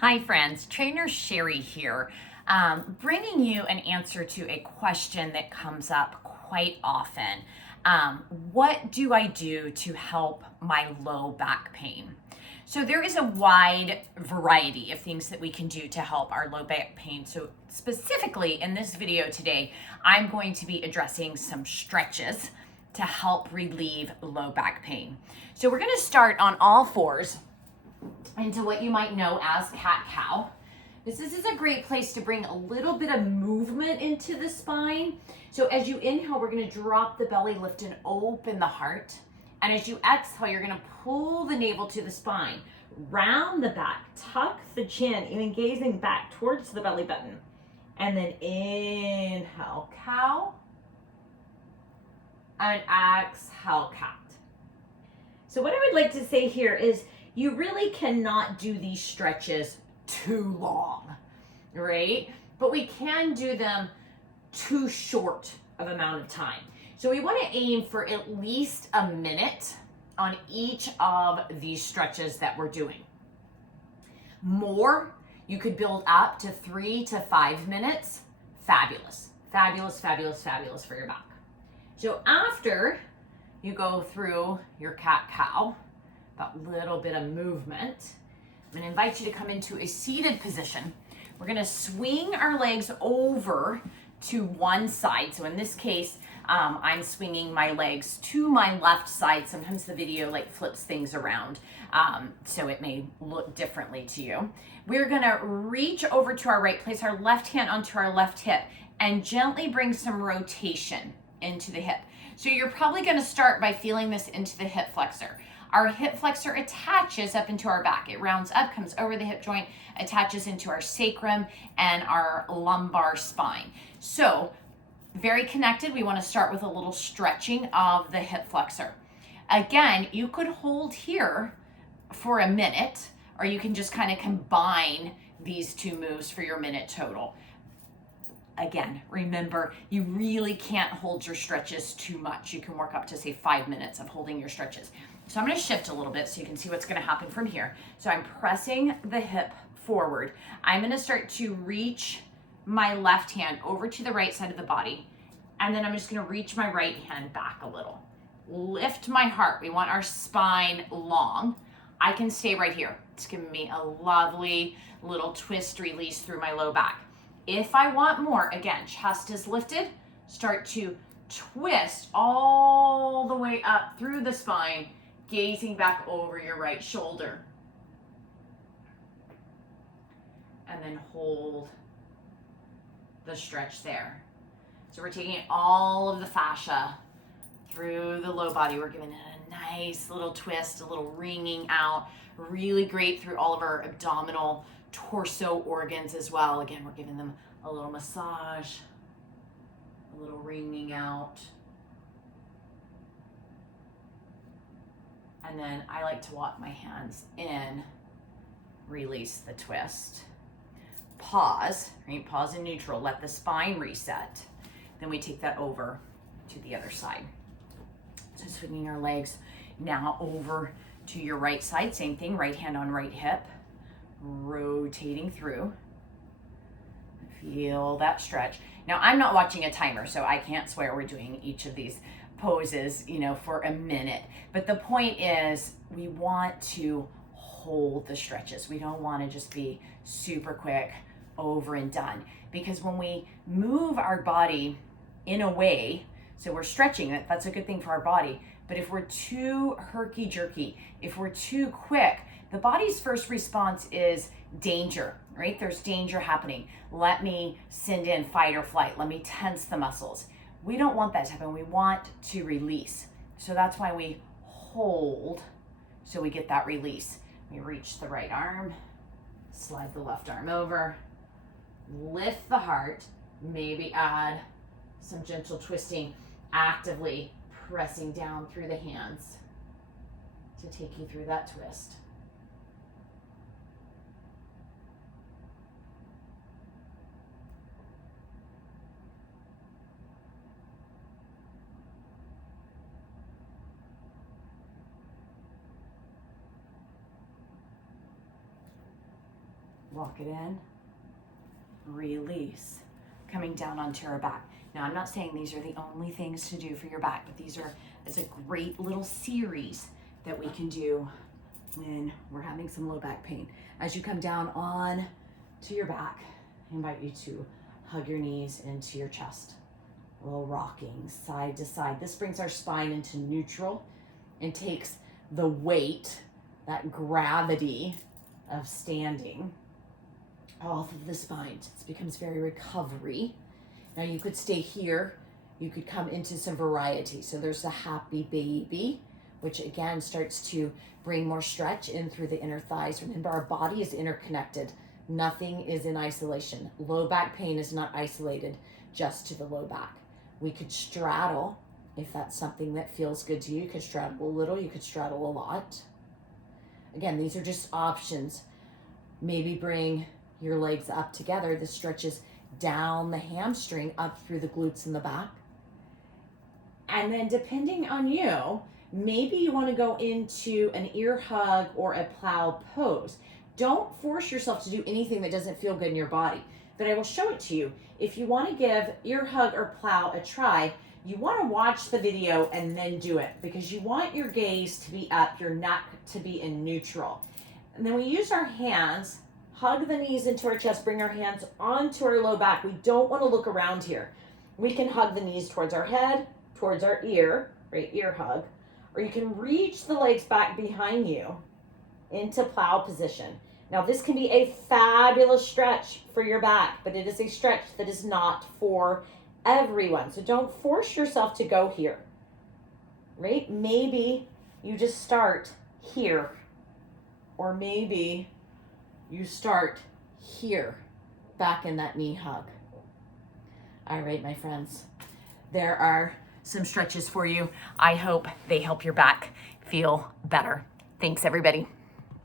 Hi friends, Trainer Sherry here, bringing you an answer to a question that comes up quite often. What do I do to help my low back pain? So there is a wide variety of things that we can do to help our low back pain. So specifically in this video today, I'm going to be addressing some stretches to help relieve low back pain. So we're going to start on all fours into what you might know as cat-cow. This is a great place to bring a little bit of movement into the spine. So as you inhale, we're going to drop the belly, lift and open the heart. And as you exhale, you're going to pull the navel to the spine, round the back, tuck the chin, even gazing back towards the belly button. And then inhale, cow, and exhale, cat. So what I would like to say here is you really cannot do these stretches too long, right? But we can do them too short of amount of time. So we want to aim for at least a minute on each of these stretches that we're doing. More, you could build up to 3 to 5 minutes. Fabulous, fabulous, fabulous, fabulous for your back. So after you go through your cat-cow, that little bit of movement, I'm going to invite you to come into a seated position. We're going to swing our legs over to one side. So in this case, I'm swinging my legs to my left side. Sometimes the video flips things around, so it may look differently to you. We're going to reach over to our right, place our left hand onto our left hip, and gently bring some rotation into the hip. So you're probably going to start by feeling this into the hip flexor. Our hip flexor attaches up into our back. It rounds up, comes over the hip joint, attaches into our sacrum and our lumbar spine. So very connected. We want to start with a little stretching of the hip flexor. Again, you could hold here for a minute, or you can just kind of combine these two moves for your minute total. Again, remember, you really can't hold your stretches too much. You can work up to say 5 minutes of holding your stretches. So I'm going to shift a little bit so you can see what's going to happen from here. So I'm pressing the hip forward. I'm going to start to reach my left hand over to the right side of the body. And then I'm just going to reach my right hand back a little. Lift my heart. We want our spine long. I can stay right here. It's giving me a lovely little twist release through my low back. If I want more, again, chest is lifted, start to twist all the way up through the spine, gazing back over your right shoulder. And then hold the stretch there. So we're taking all of the fascia through the low body. We're giving it a nice little twist, a little wringing out. Really great through all of our abdominal torso organs as well. Again, we're giving them a little massage, a little wringing out. And then I like to walk my hands in, release the twist. Pause, right? Pause in neutral, let the spine reset. Then we take that over to the other side. So swinging our legs now over to your right side, same thing, right hand on right hip, rotating through. Feel that stretch. Now I'm not watching a timer, so I can't swear we're doing each of these poses, for a minute. But the point is we want to hold the stretches. We don't want to just be super quick, over and done. Because when we move our body in a way, so we're stretching it, that's a good thing for our body. But if we're too herky-jerky, if we're too quick, the body's first response is danger, right? There's danger happening. Let me send in fight or flight. Let me tense the muscles. We don't want that to happen. We want to release. So that's why we hold, so we get that release. We reach the right arm, slide the left arm over, lift the heart, maybe add some gentle twisting, actively pressing down through the hands to take you through that twist. Walk it in, release, coming down onto our back. Now, I'm not saying these are the only things to do for your back, but it's a great little series that we can do when we're having some low back pain. As you come down on to your back, I invite you to hug your knees into your chest. A little rocking side to side. This brings our spine into neutral and takes the weight, that gravity of standing off of the spine. It becomes very recovery. Now you could stay here. You could come into some variety. So there's the happy baby, which again starts to bring more stretch in through the inner thighs. Remember, our body is interconnected. Nothing is in isolation. Low back pain is not isolated just to the low back. We could straddle, if that's something that feels good to you. You could straddle a little, you could straddle a lot. Again, these are just options. Maybe bring your legs up together. This stretches down the hamstring up through the glutes in the back. And then depending on you, maybe you want to go into an ear hug or a plow pose. Don't force yourself to do anything that doesn't feel good in your body, but I will show it to you. If you want to give ear hug or plow a try, you want to watch the video and then do it, because you want your gaze to be up, your neck to be in neutral. And then we use our hands, hug the knees into our chest, bring our hands onto our low back. We don't want to look around here. We can hug the knees towards our head, towards our ear, right, ear hug, or you can reach the legs back behind you into plow position. Now this can be a fabulous stretch for your back, but it is a stretch that is not for everyone. So don't force yourself to go here, right? Maybe you just start here, or maybe you start here, back in that knee hug. All right, my friends, there are some stretches for you. I hope they help your back feel better. Thanks, everybody.